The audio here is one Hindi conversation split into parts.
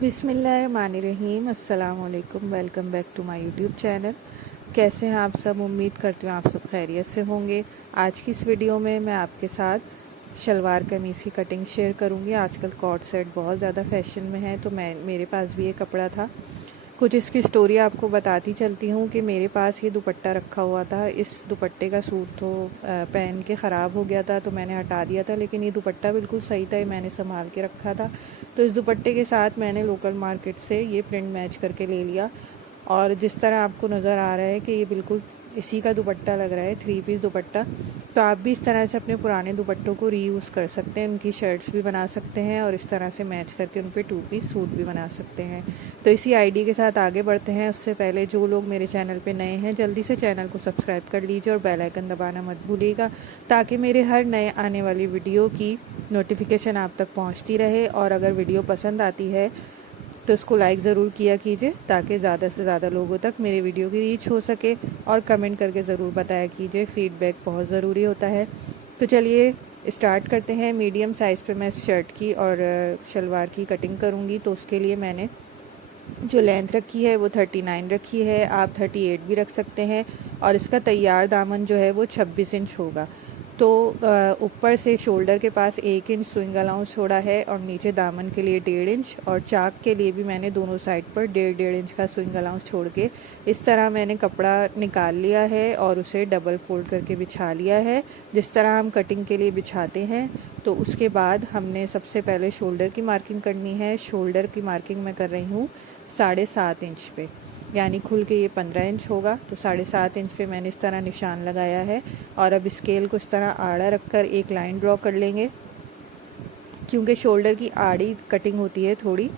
बिस्मिल्लाहिर्रहमानिर्रहीम। अस्सलाम वालेकुम। Welcome back to my YouTube channel. कैसे हैं आप सब? उम्मीद करती हूँ आप सब खैरियत से होंगे। आज की इस वीडियो में मैं आपके साथ शलवार कमीज़ की कटिंग शेयर करूँगी। आजकल कॉर्ड सेट बहुत ज़्यादा फैशन में है, तो मेरे पास भी ये कपड़ा था। कुछ इसकी स्टोरी आपको बताती चलती हूँ कि मेरे पास ये दुपट्टा रखा हुआ था। इस दुपट्टे का सूट तो पहन के ख़राब हो गया था, तो मैंने हटा दिया था, लेकिन ये दुपट्टा बिल्कुल सही था, ये मैंने संभाल के रखा था। तो इस दुपट्टे के साथ मैंने लोकल मार्केट से ये प्रिंट मैच करके ले लिया, और जिस तरह आपको नज़र आ रहा है कि ये बिल्कुल इसी का दुपट्टा लग रहा है, 3 पीस दुपट्टा। तो आप भी इस तरह से अपने पुराने दुपट्टों को रीयूज़ कर सकते हैं, उनकी शर्ट्स भी बना सकते हैं और इस तरह से मैच करके उन पे 2 पीस सूट भी बना सकते हैं। तो इसी आइडिया के साथ आगे बढ़ते हैं। उससे पहले जो लोग मेरे चैनल पे नए हैं, जल्दी से चैनल को सब्सक्राइब कर लीजिए और बेल आइकन दबाना मत भूलिएगा, ताकि मेरे हर नए आने वाली वीडियो की नोटिफिकेशन आप तक पहुँचती रहे। और अगर वीडियो पसंद आती है तो इसको लाइक ज़रूर किया कीजिए, ताकि ज़्यादा से ज़्यादा लोगों तक मेरी वीडियो की रीच हो सके। और कमेंट करके ज़रूर बताया कीजिए, फ़ीडबैक बहुत ज़रूरी होता है। तो चलिए स्टार्ट करते हैं। मीडियम साइज़ पे मैं शर्ट की और शलवार की कटिंग करूँगी। तो उसके लिए मैंने जो लेंथ रखी है वो 39 रखी है, आप 38 भी रख सकते हैं। और इसका तैयार दामन जो है वो 26 इंच होगा। तो ऊपर से शोल्डर के पास 1 इंच स्विंग अलाउंस छोड़ा है, और नीचे दामन के लिए 1.5 इंच, और चाक के लिए भी मैंने दोनों साइड पर 1.5 इंच का स्विंग अलाउंस छोड़ के इस तरह मैंने कपड़ा निकाल लिया है और उसे डबल फोल्ड करके बिछा लिया है, जिस तरह हम कटिंग के लिए बिछाते हैं। तो उसके बाद हमने सबसे पहले शोल्डर की मार्किंग करनी है। शोल्डर की मार्किंग मैं कर रही हूँ 7.5 इंच पे, यानी खुल के ये 15 इंच होगा। तो 7.5 इंच पे मैंने इस तरह निशान लगाया है। और अब स्केल को इस तरह आड़ा रखकर एक लाइन ड्रॉ कर लेंगे, क्योंकि शोल्डर की आड़ी कटिंग होती है थोड़ी।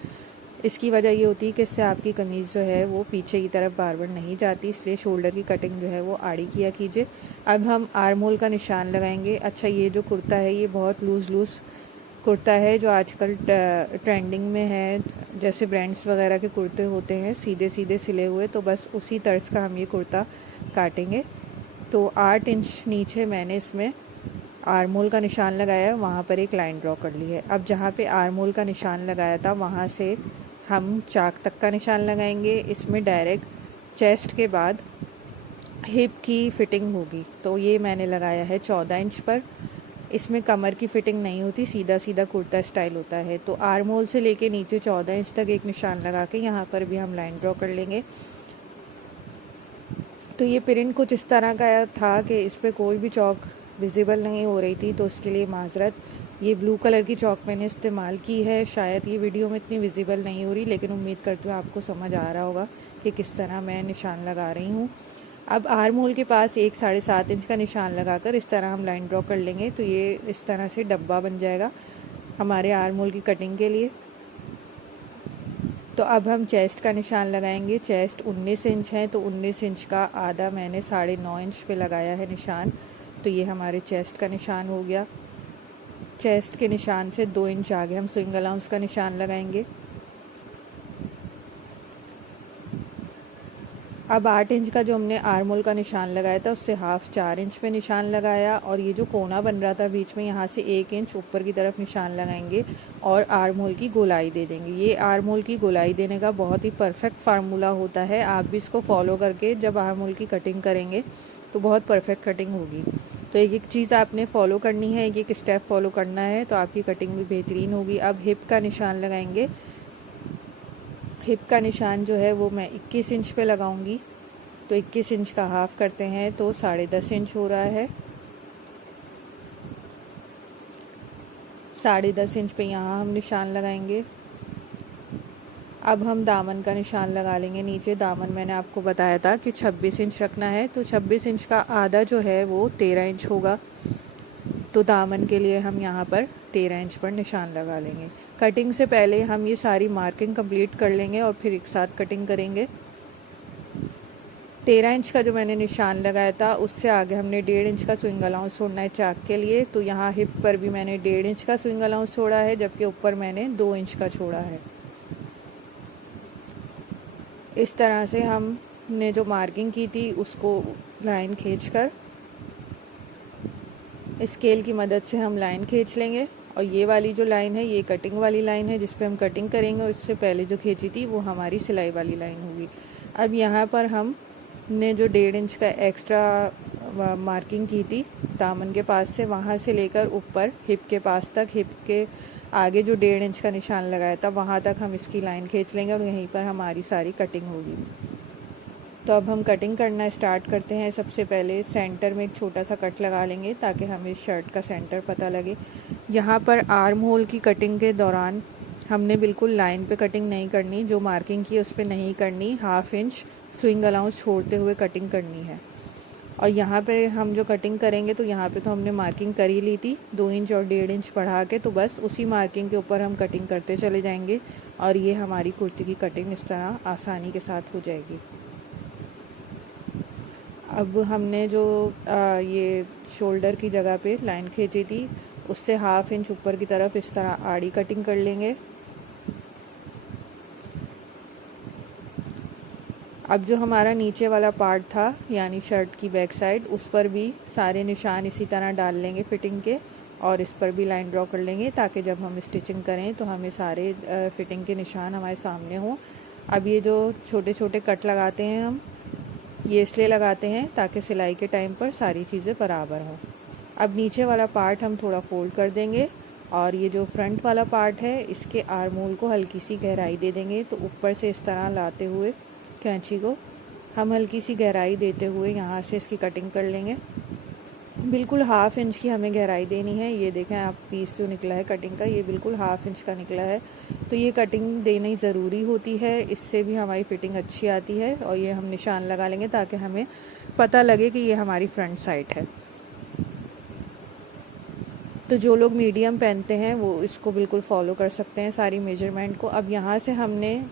इसकी वजह ये होती है कि इससे आपकी कमीज़ जो है वो पीछे की तरफ बार बार नहीं जाती, इसलिए शोल्डर की कटिंग जो है वो आड़ी किया कीजिए। अब हम आर्म होल का निशान लगाएंगे। अच्छा, ये जो कुर्ता है ये बहुत लूज़ कुर्ता है, जो आजकल ट्रेंडिंग में है। जैसे ब्रांड्स वगैरह के कुर्ते होते हैं सीधे सीधे सिले हुए, तो बस उसी तर्ज का हम ये कुर्ता काटेंगे। तो 8 इंच नीचे मैंने इसमें आर्म होल का निशान लगाया, वहाँ पर एक लाइन ड्रॉ कर ली है। अब जहाँ पे आर्म होल का निशान लगाया था वहाँ से हम चाक तक का निशान लगाएंगे। इसमें डायरेक्ट चेस्ट के बाद हिप की फ़िटिंग होगी। तो ये मैंने लगाया है 14 इंच पर। इसमें कमर की फ़िटिंग नहीं होती, सीधा सीधा कुर्ता स्टाइल होता है। तो आर्म होल से लेके नीचे 14 इंच तक एक निशान लगा के यहाँ पर भी हम लाइन ड्रॉ कर लेंगे। तो ये प्रिंट कुछ इस तरह का था कि इस पर कोई भी चौक विजिबल नहीं हो रही थी, तो उसके लिए माजरत। ये ब्लू कलर की चौक मैंने इस्तेमाल की है। शायद ये वीडियो में इतनी विजिबल नहीं हो रही, लेकिन उम्मीद करती हूँ आपको समझ आ रहा होगा कि किस तरह मैं निशान लगा रही हूँ। अब आर्म होल के पास एक 7.5 इंच का निशान लगाकर इस तरह हम लाइन ड्रॉ कर लेंगे। तो ये इस तरह से डब्बा बन जाएगा हमारे आर्म होल की कटिंग के लिए। तो अब हम चेस्ट का निशान लगाएंगे। चेस्ट 19 इंच है, तो 19 इंच का आधा मैंने 9.5 इंच पे लगाया है निशान। तो ये हमारे चेस्ट का निशान हो गया। चेस्ट के निशान से 2 इंच आगे हम स्विंग अलाउंस का निशान लगाएंगे। अब 8 इंच का जो हमने आर्म होल का निशान लगाया था, उससे हाफ 4 इंच पे निशान लगाया। और ये जो कोना बन रहा था बीच में, यहाँ से 1 इंच ऊपर की तरफ निशान लगाएंगे और आर्म होल की गोलाई दे देंगे। ये आर्म होल की गोलाई देने का बहुत ही परफेक्ट फार्मूला होता है। आप भी इसको फॉलो करके जब आर्म होल की कटिंग करेंगे तो बहुत परफेक्ट कटिंग होगी। तो एक एक चीज़ आपने फॉलो करनी है, एक एक स्टेप फॉलो करना है, तो आपकी कटिंग भी बेहतरीन होगी। अब हिप का निशान लगाएंगे। हिप का निशान जो है वो मैं 21 इंच पे लगाऊंगी। तो 21 इंच का हाफ करते हैं तो 10.5 इंच हो रहा है। 10.5 इंच पे यहाँ हम निशान लगाएंगे। अब हम दामन का निशान लगा लेंगे। नीचे दामन मैंने आपको बताया था कि 26 इंच रखना है, तो 26 इंच का आधा जो है वो 13 इंच होगा। तो दामन के लिए हम यहाँ पर 13 इंच पर निशान लगा लेंगे। कटिंग से पहले हम ये सारी मार्किंग कंप्लीट कर लेंगे और फिर एक साथ कटिंग करेंगे। 13 इंच का जो मैंने निशान लगाया था, उससे आगे हमने 1.5 इंच का स्विंग अलाउंस छोड़ना है चाक के लिए। तो यहाँ हिप पर भी मैंने 1.5 इंच का स्विंग अलाउंस छोड़ा है, जबकि ऊपर मैंने 2 इंच का छोड़ा है। इस तरह से हमने जो मार्किंग की थी उसको लाइन खींचकर स्केल की मदद से हम लाइन खींच लेंगे और ये वाली जो लाइन है ये कटिंग वाली लाइन है जिस पे हम कटिंग करेंगे, और इससे पहले जो खींची थी वो हमारी सिलाई वाली लाइन होगी। अब यहाँ पर हमने जो 1.5 इंच का एक्स्ट्रा मार्किंग की थी दामन के पास से, वहाँ से लेकर ऊपर हिप के पास तक, हिप के आगे जो 1.5 इंच का निशान लगाया था वहाँ तक हम इसकी लाइन खींच लेंगे और यहीं पर हमारी सारी कटिंग होगी। तो अब हम कटिंग करना स्टार्ट करते हैं। सबसे पहले सेंटर में एक छोटा सा कट लगा लेंगे ताकि हमें शर्ट का सेंटर पता लगे। यहाँ पर आर्म होल की कटिंग के दौरान हमने बिल्कुल लाइन पे कटिंग नहीं करनी, जो मार्किंग की उस पर नहीं करनी, 1/2 इंच स्विंग अलाउंस छोड़ते हुए कटिंग करनी है। और यहाँ पे हम जो कटिंग करेंगे तो यहाँ पे तो हमने मार्किंग कर ही ली थी 2 इंच और 1.5 इंच बढ़ा के, तो बस उसी मार्किंग के ऊपर हम कटिंग करते चले जाएंगे और ये हमारी कुर्ती की कटिंग इस तरह आसानी के साथ हो जाएगी। अब हमने जो ये शोल्डर की जगह पे लाइन खींची थी उससे 1/2 इंच ऊपर की तरफ इस तरह आड़ी कटिंग कर लेंगे। अब जो हमारा नीचे वाला पार्ट था यानी शर्ट की बैक साइड, उस पर भी सारे निशान इसी तरह डाल लेंगे फिटिंग के, और इस पर भी लाइन ड्रॉ कर लेंगे ताकि जब हम स्टिचिंग करें तो हमें सारे फिटिंग के निशान हमारे सामने हों। अब ये जो छोटे छोटे कट लगाते हैं हम, ये इसलिए लगाते हैं ताकि सिलाई के टाइम पर सारी चीज़ें बराबर हों। अब नीचे वाला पार्ट हम थोड़ा फोल्ड कर देंगे और ये जो फ्रंट वाला पार्ट है इसके आर्म होल को हल्की सी गहराई दे देंगे। तो ऊपर से इस तरह लाते हुए कैंची को हम हल्की सी गहराई देते हुए यहाँ से इसकी कटिंग कर लेंगे। बिल्कुल 1/2 इंच की हमें गहराई देनी है। ये देखें आप, पीस जो निकला है कटिंग का ये बिल्कुल 1/2 इंच का निकला है। तो ये कटिंग देनी ज़रूरी होती है, इससे भी हमारी फिटिंग अच्छी आती है। और ये हम निशान लगा लेंगे ताकि हमें पता लगे कि ये हमारी फ्रंट साइड है। तो जो लोग मीडियम पहनते हैं वो इसको बिल्कुल फॉलो कर सकते हैं सारी मेजरमेंट को। अब यहाँ से हमने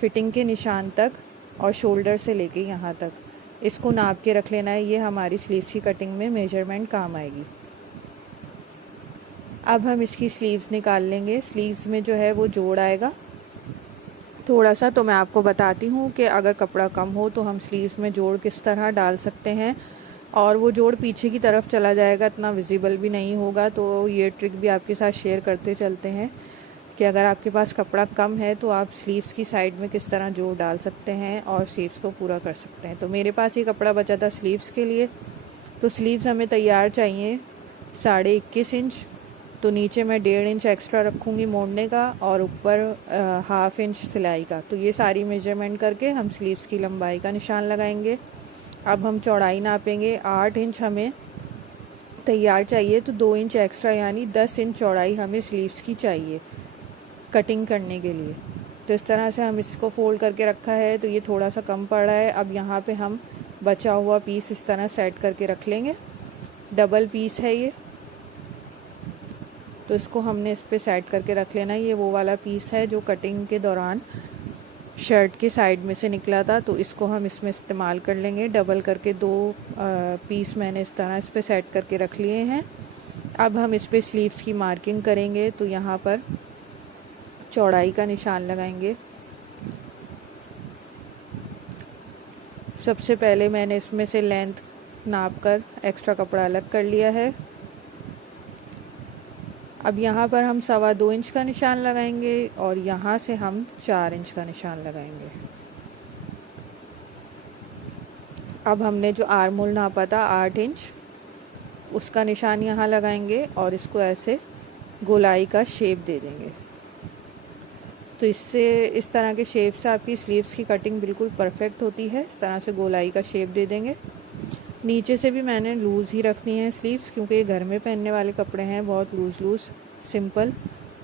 फिटिंग के निशान तक और शोल्डर से लेके यहाँ तक इसको नाप के रख लेना है। ये हमारी स्लीव्स की कटिंग में मेजरमेंट काम आएगी। अब हम इसकी स्लीव्स निकाल लेंगे। स्लीव्स में जो है वो जोड़ आएगा थोड़ा सा, तो मैं आपको बताती हूँ कि अगर कपड़ा कम हो तो हम स्लीव्स में जोड़ किस तरह डाल सकते हैं, और वो जोड़ पीछे की तरफ चला जाएगा, इतना विजिबल भी नहीं होगा। तो ये ट्रिक भी आपके साथ शेयर करते चलते हैं कि अगर आपके पास कपड़ा कम है तो आप स्लीव्स की साइड में किस तरह जोड़ डाल सकते हैं और स्लीव्स को पूरा कर सकते हैं। तो मेरे पास ये कपड़ा बचा था स्लीव्स के लिए, तो स्लीव्स हमें तैयार चाहिए 21.5 इंच। तो नीचे मैं 1.5 इंच एक्स्ट्रा रखूँगी मोड़ने का और ऊपर 1/2 इंच सिलाई का। तो ये सारी मेजरमेंट करके हम स्लीव्स की लंबाई का निशान लगाएंगे। अब हम चौड़ाई नापेंगे। 8 इंच हमें तैयार चाहिए, तो 2 इंच एक्स्ट्रा यानी 10 इंच चौड़ाई हमें स्लीव्स की चाहिए कटिंग करने के लिए। तो इस तरह से हम इसको फोल्ड करके रखा है, तो ये थोड़ा सा कम पड़ रहा है। अब यहाँ पे हम बचा हुआ पीस इस तरह सेट करके रख लेंगे। डबल पीस है ये, तो इसको हमने इस पे सेट करके रख लेना। ये वो वाला पीस है जो कटिंग के दौरान शर्ट के साइड में से निकला था, तो इसको हम इसमें इस्तेमाल कर लेंगे। डबल करके 2 पीस मैंने इस तरह इस पे सेट करके रख लिए हैं। अब हम इस पे स्लीव्स की मार्किंग करेंगे, तो यहाँ पर चौड़ाई का निशान लगाएंगे। सबसे पहले मैंने इसमें से लेंथ नाप कर एक्स्ट्रा कपड़ा अलग कर लिया है। अब यहाँ पर हम 2.25 इंच का निशान लगाएंगे और यहाँ से हम 4 इंच का निशान लगाएंगे। अब हमने जो आर्म होल नापा था 8 इंच, उसका निशान यहाँ लगाएंगे और इसको ऐसे गोलाई का शेप दे देंगे। तो इससे इस तरह के शेप से आपकी स्लीव्स की कटिंग बिल्कुल परफेक्ट होती है। इस तरह से गोलाई का शेप दे देंगे। नीचे से भी मैंने लूज़ ही रखनी है स्लीव्स, क्योंकि ये घर में पहनने वाले कपड़े हैं, बहुत लूज़ सिंपल।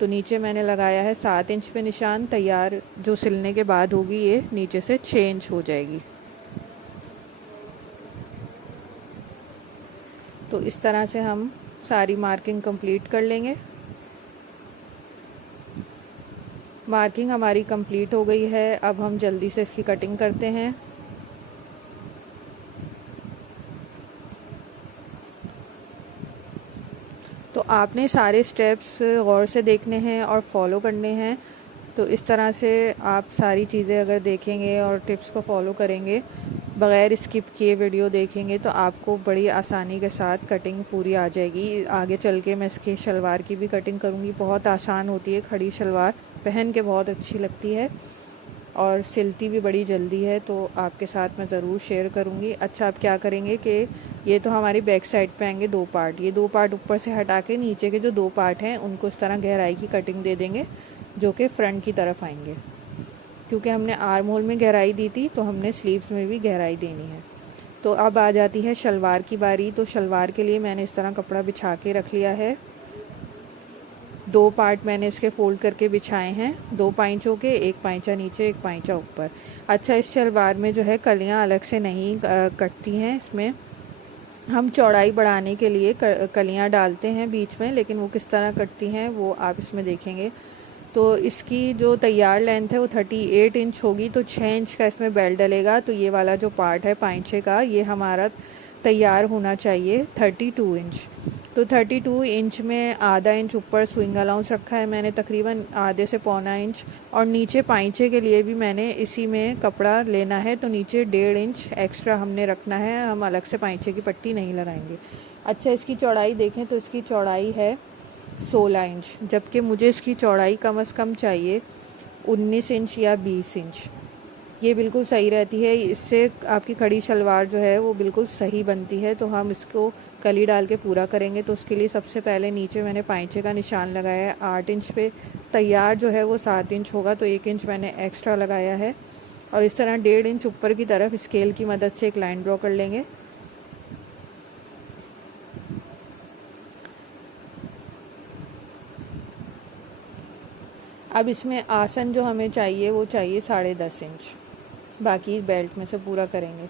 तो नीचे मैंने लगाया है 7 इंच पे निशान। तैयार जो सिलने के बाद होगी ये नीचे से 6 इंच हो जाएगी। तो इस तरह से हम सारी मार्किंग कंप्लीट कर लेंगे। मार्किंग हमारी कंप्लीट हो गई है। अब हम जल्दी से इसकी कटिंग करते हैं। तो आपने सारे स्टेप्स गौर से देखने हैं और फॉलो करने हैं तो इस तरह से आप सारी चीज़ें अगर देखेंगे और टिप्स को फॉलो करेंगे, बग़ैर स्किप किए वीडियो देखेंगे, तो आपको बड़ी आसानी के साथ कटिंग पूरी आ जाएगी। आगे चल के मैं इसके शलवार की भी कटिंग करूँगी। बहुत आसान होती है खड़ी शलवार, पहन के बहुत अच्छी लगती है और सिलती भी बड़ी जल्दी है, तो आपके साथ मैं ज़रूर शेयर करूँगी। अच्छा, आप क्या करेंगे कि ये तो हमारी बैक साइड पे आएंगे 2 पार्ट, ये 2 पार्ट ऊपर से हटा के नीचे के जो 2 पार्ट हैं उनको इस तरह गहराई की कटिंग दे देंगे, जो कि फ्रंट की तरफ आएंगे। क्योंकि हमने आर्म होल में गहराई दी थी, तो हमने स्लीव्स में भी गहराई देनी है। तो अब आ जाती है शलवार की बारी। तो शलवार के लिए मैंने इस तरह कपड़ा बिछा के रख लिया है। 2 पार्ट मैंने इसके फोल्ड करके बिछाए हैं, 2 पाइंचों के, 1 पाइंचा नीचे, 1 पाइंचा ऊपर। अच्छा, इस शलवार में जो है कलियां अलग से नहीं कटती हैं। इसमें हम चौड़ाई बढ़ाने के लिए कलियां डालते हैं बीच में, लेकिन वो किस तरह कटती हैं वो आप इसमें देखेंगे। तो इसकी जो तैयार लेंथ है वो 38 इंच होगी, तो 6 इंच का इसमें बेल्ट डलेगा। तो ये वाला जो पार्ट है पाइंचे का, ये हमारा तैयार होना चाहिए 32 इंच। तो 32 इंच में आधा इंच ऊपर स्विंग अलाउंस रखा है मैंने, तकरीबन आधे से पौना इंच। और नीचे पाइंचे के लिए भी मैंने इसी में कपड़ा लेना है, तो नीचे 1.5 इंच एक्स्ट्रा हमने रखना है। हम अलग से पाइंचे की पट्टी नहीं लगाएंगे। अच्छा, इसकी चौड़ाई देखें तो इसकी चौड़ाई है 16 इंच, जबकि मुझे इसकी चौड़ाई कम से कम चाहिए 19 इंच या 20 इंच। ये बिल्कुल सही रहती है, इससे आपकी खड़ी शलवार जो है वो बिल्कुल सही बनती है। तो हम इसको कली डाल के पूरा करेंगे। तो उसके लिए सबसे पहले नीचे मैंने पाइंचे का निशान लगाया है 8 इंच पे। तैयार जो है वो 7 इंच होगा, तो 1 इंच मैंने एक्स्ट्रा लगाया है। और इस तरह 1.5 इंच ऊपर की तरफ स्केल की मदद से एक लाइन ड्रॉ कर लेंगे। अब इसमें आसन जो हमें चाहिए वो चाहिए 10.5 इंच, बाकी बेल्ट में से पूरा करेंगे।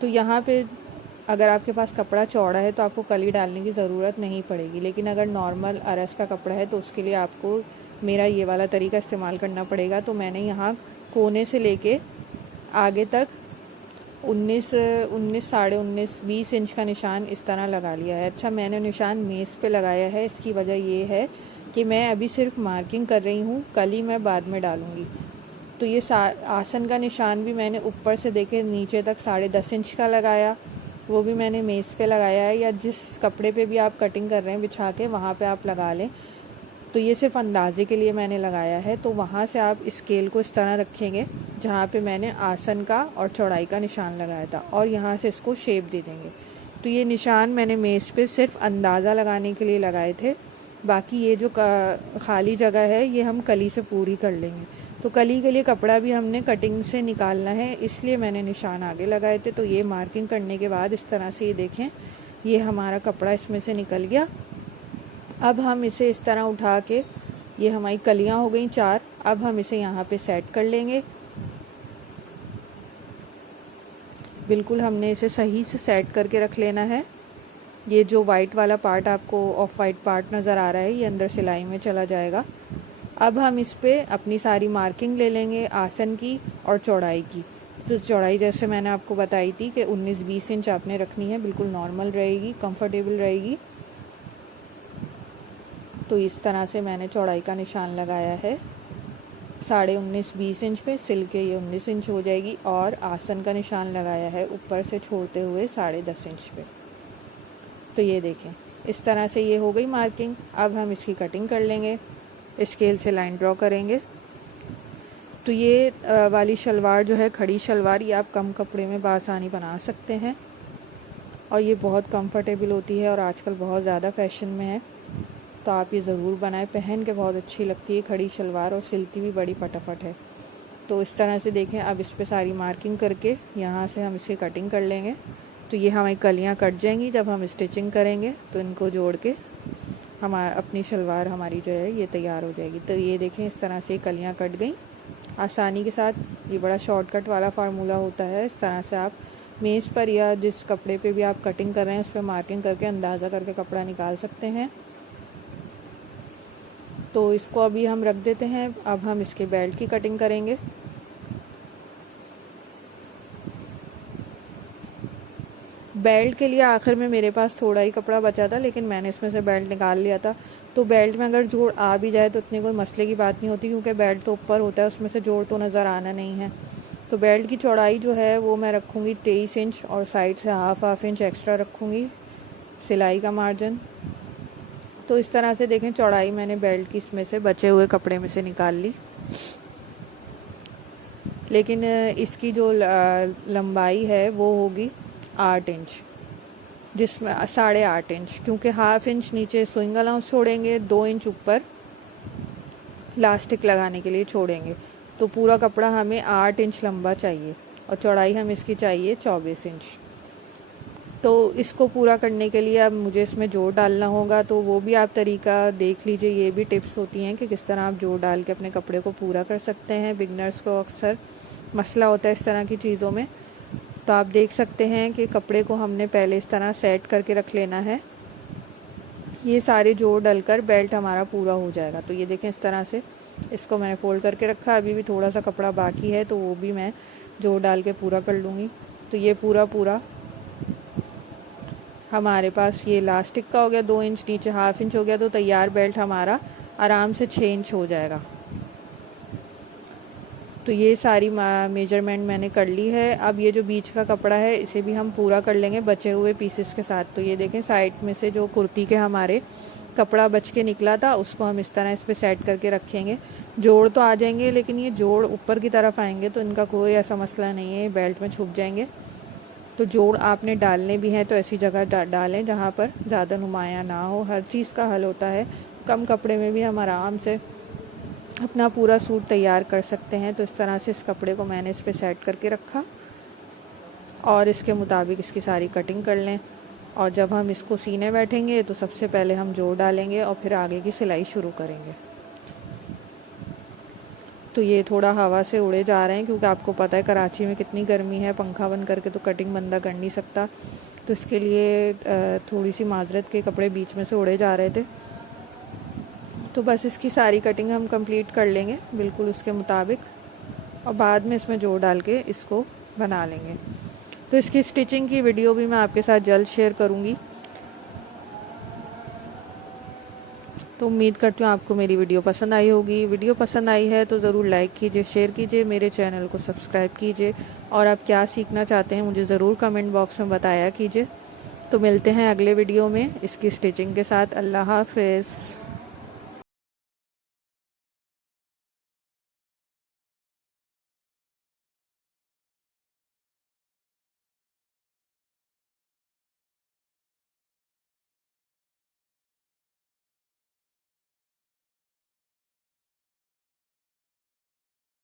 तो यहाँ पे अगर आपके पास कपड़ा चौड़ा है तो आपको कली डालने की ज़रूरत नहीं पड़ेगी, लेकिन अगर नॉर्मल अरस का कपड़ा है तो उसके लिए आपको मेरा ये वाला तरीका इस्तेमाल करना पड़ेगा। तो मैंने यहाँ कोने से लेके आगे तक 19, 19, 20 इंच का निशान इस तरह लगा लिया है। अच्छा, मैंने निशान मेज़ पे लगाया है, इसकी वजह ये है कि मैं अभी सिर्फ मार्किंग कर रही हूँ, कली मैं बाद में डालूँगी। तो ये आसन का निशान भी मैंने ऊपर से देखे नीचे तक 10.5 इंच का लगाया, वो भी मैंने मेज़ पे लगाया है, या जिस कपड़े पे भी आप कटिंग कर रहे हैं बिछा के वहाँ पे आप लगा लें। तो ये सिर्फ अंदाजे के लिए मैंने लगाया है। तो वहाँ से आप स्केल को इस तरह रखेंगे जहाँ पे मैंने आसन का और चौड़ाई का निशान लगाया था, और यहाँ से इसको शेप दे देंगे। तो ये निशान मैंने मेज़ पे सिर्फ अंदाज़ा लगाने के लिए लगाए थे, बाकी ये जो खाली जगह है ये हम कली से पूरी कर लेंगे। तो कली के लिए कपड़ा भी हमने कटिंग से निकालना है, इसलिए मैंने निशान आगे लगाए थे। तो ये मार्किंग करने के बाद इस तरह से ये देखें, ये हमारा कपड़ा इसमें से निकल गया। अब हम इसे इस तरह उठा के, ये हमारी कलियां हो गई 4, अब हम इसे यहाँ पे सेट कर लेंगे। बिल्कुल हमने इसे सही से सेट करके रख लेना है। ये जो वाइट वाला पार्ट आपको ऑफ वाइट पार्ट नज़र आ रहा है, ये अंदर सिलाई में चला जाएगा। अब हम इस पे अपनी सारी मार्किंग ले लेंगे आसन की और चौड़ाई की। तो चौड़ाई जैसे मैंने आपको बताई थी कि 19-20 इंच आपने रखनी है, बिल्कुल नॉर्मल रहेगी, कंफर्टेबल रहेगी। तो इस तरह से मैंने चौड़ाई का निशान लगाया है 19.5-20 इंच पे, सिल के ये 19 इंच हो जाएगी। और आसन का निशान लगाया है ऊपर से छोड़ते हुए 10.5 इंच पे। तो ये देखें, इस तरह से ये हो गई मार्किंग। अब हम इसकी कटिंग कर लेंगे, स्केल से लाइन ड्रॉ करेंगे। तो ये वाली शलवार जो है खड़ी शलवार, ये आप कम कपड़े में बासानी बना सकते हैं, और ये बहुत कंफर्टेबल होती है और आजकल बहुत ज़्यादा फैशन में है। तो आप ये ज़रूर बनाएं, पहन के बहुत अच्छी लगती है खड़ी शलवार, और सिलती भी बड़ी फटाफट है। तो इस तरह से देखें, अब इस पर सारी मार्किंग करके यहाँ से हम इसकी कटिंग कर लेंगे। तो ये हमारी कलियाँ कट जाएंगी जब हम स्टिचिंग करेंगे, तो इनको जोड़ के अपनी शलवार हमारी जो है ये तैयार हो जाएगी। तो ये देखें, इस तरह से कलियाँ कट गई आसानी के साथ। ये बड़ा शॉर्टकट वाला फार्मूला होता है। इस तरह से आप मेज़ पर या जिस कपड़े पे भी आप कटिंग कर रहे हैं उस पर मार्किंग करके अंदाज़ा करके कपड़ा निकाल सकते हैं। तो इसको अभी हम रख देते हैं। अब हम इसके बेल्ट की कटिंग करेंगे। बेल्ट के लिए आखिर में मेरे पास थोड़ा ही कपड़ा बचा था, लेकिन मैंने इसमें से बेल्ट निकाल लिया था। तो बेल्ट में अगर जोड़ आ भी जाए तो इतनी कोई मसले की बात नहीं होती, क्योंकि बेल्ट तो ऊपर होता है, उसमें से जोड़ तो नज़र आना नहीं है। तो बेल्ट की चौड़ाई जो है वो मैं रखूँगी 23 इंच और साइड से हाफ इंच एक्स्ट्रा रखूँगी सिलाई का मार्जिन। तो इस तरह से देखें चौड़ाई मैंने बेल्ट की इसमें से बचे हुए कपड़े में से निकाल ली। लेकिन इसकी जो लंबाई है वो होगी 8 इंच, जिसमें 8.5 इंच, क्योंकि हाफ इंच नीचे स्विंग अलाउंस छोड़ेंगे, 2 इंच ऊपर लास्टिक लगाने के लिए छोड़ेंगे। तो पूरा कपड़ा हमें 8 इंच लंबा चाहिए और चौड़ाई हम इसकी चाहिए 24 इंच। तो इसको पूरा करने के लिए अब मुझे इसमें जोड़ डालना होगा, तो वो भी आप तरीका देख लीजिए। ये भी टिप्स होती हैं कि किस तरह आप जोड़ डाल के अपने कपड़े को पूरा कर सकते हैं। बिगनर्स को अक्सर मसला होता है इस तरह की चीज़ों में। तो आप देख सकते हैं कि कपड़े को हमने पहले इस तरह सेट करके रख लेना है। ये सारे जोड़ डलकर बेल्ट हमारा पूरा हो जाएगा। तो ये देखें इस तरह से इसको मैंने फोल्ड करके रखा। अभी भी थोड़ा सा कपड़ा बाकी है, तो वो भी मैं जोड़ डाल के पूरा कर लूँगी। तो ये पूरा हमारे पास ये इलास्टिक का हो गया 2 इंच, नीचे हाफ इंच हो गया। तो तैयार बेल्ट हमारा आराम से 6 इंच हो जाएगा। तो ये सारी मेजरमेंट मैंने कर ली है। अब ये जो बीच का कपड़ा है इसे भी हम पूरा कर लेंगे बचे हुए पीसेस के साथ। तो ये देखें साइड में से जो कुर्ती के हमारे कपड़ा बच के निकला था उसको हम इस तरह इस पर सेट करके रखेंगे। जोड़ तो आ जाएंगे, लेकिन ये जोड़ ऊपर की तरफ आएंगे तो इनका कोई ऐसा मसला नहीं है, बेल्ट में छुप जाएंगे। तो जोड़ आपने डालने भी हैं तो ऐसी जगह डालें जहाँ पर ज़्यादा नुमाया ना हो। हर चीज़ का हल होता है, कम कपड़े में भी हम आराम से अपना पूरा सूट तैयार कर सकते हैं। तो इस तरह से इस कपड़े को मैंने इस पर सेट करके रखा और इसके मुताबिक इसकी सारी कटिंग कर लें। और जब हम इसको सीने बैठेंगे तो सबसे पहले हम जोड़ डालेंगे और फिर आगे की सिलाई शुरू करेंगे। तो ये थोड़ा हवा से उड़े जा रहे हैं, क्योंकि आपको पता है कराची में कितनी गर्मी है, पंखा बंद करके तो कटिंग बंदा कर नहीं सकता। तो इसके लिए थोड़ी सी माजरत के कपड़े बीच में से उड़े जा रहे थे। तो बस इसकी सारी कटिंग हम कंप्लीट कर लेंगे बिल्कुल उसके मुताबिक, और बाद में इसमें जोड़ डाल के इसको बना लेंगे। तो इसकी स्टिचिंग की वीडियो भी मैं आपके साथ जल्द शेयर करूँगी। तो उम्मीद करती हूँ आपको मेरी वीडियो पसंद आई होगी। वीडियो पसंद आई है तो ज़रूर लाइक कीजिए, शेयर कीजिए, मेरे चैनल को सब्सक्राइब कीजिए, और आप क्या सीखना चाहते हैं मुझे ज़रूर कमेंट बॉक्स में बताया कीजिए। तो मिलते हैं अगले वीडियो में इसकी स्टिचिंग के साथ। अल्लाह हाफ़िज़।